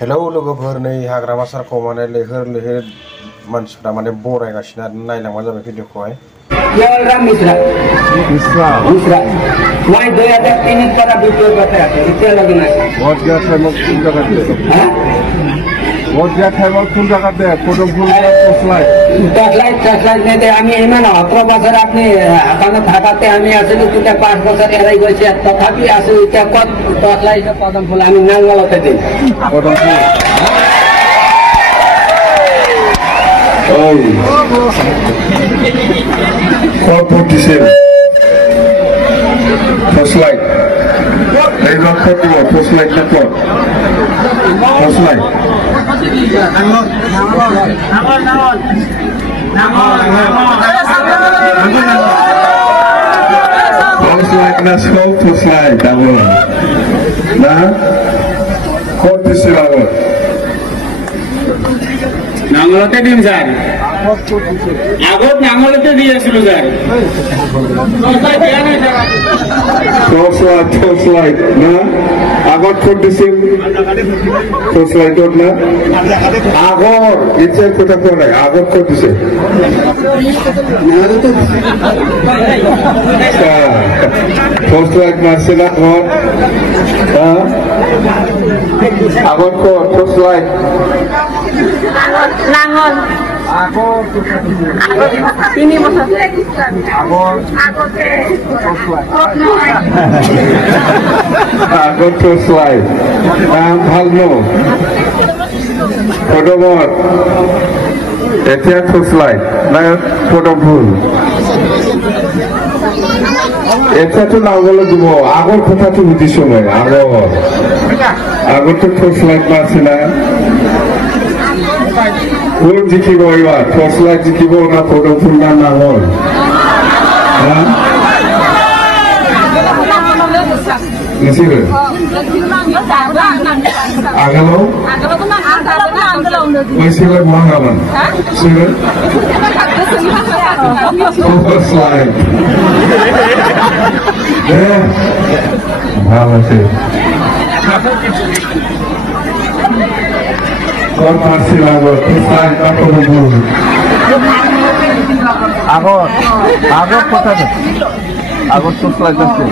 Hello लोगोफोर नै हाग्रामा सारखौ माने लैहोर लैहोर मानसिफ्रा माने बरायगासिनो आरो नायलांबानो जाबाय भिडिअखौहाय केवलराम मिश्रा वही 2003 का वीडियो बताया था इतना लगना बहुत गया था मत तुम जगह पे बहुत गया था मत तुम जगह पे फोटो फुल टॉर्चलाइट नहीं थे हमें इमान 18 बছর আপনি আকানে থাকাতে আমি আসলে তুটা 5 বছর এরাই গেছি তথাপি আসলে এটা কত টর্চলাইট কদম ফুল আমি নাঙ্গলতে দিই কদম ফুল ওই কত দিছে টর্চলাইট এই রকম দিব টর্চলাইট না তো torchlight Torchlight na scope torchlight double. Na kortise double. নাঙ্গলতে দিন স্যার আগত নাঙ্গলতে দিয়েছিল স্যার torchlight na আগত kortise torchlight na আগর ইচ্ছে কথা কোন আগত kortise torchlight মারছিল আগত আগত কো torchlight নাঙ্গল আগত তিনি বছর আগত torchlight ভালো ফটোমত এতিয়া torchlight না ফটো ফুল এটাতো নাঙ্গল দিব আগর কথাটো বুঝিছো মই আগত torchlight মারছে না কোন জিকিব এবার torchlight জিকিব না ফটো ফুল না নাঙ্গল নিছিবে আগলো ওই সিলে মহাগান সিলে torchlight ভালো আছে কোন পারছি লাগো torchlight না ফটো ফুল আগর কথা আগর torchlight আছে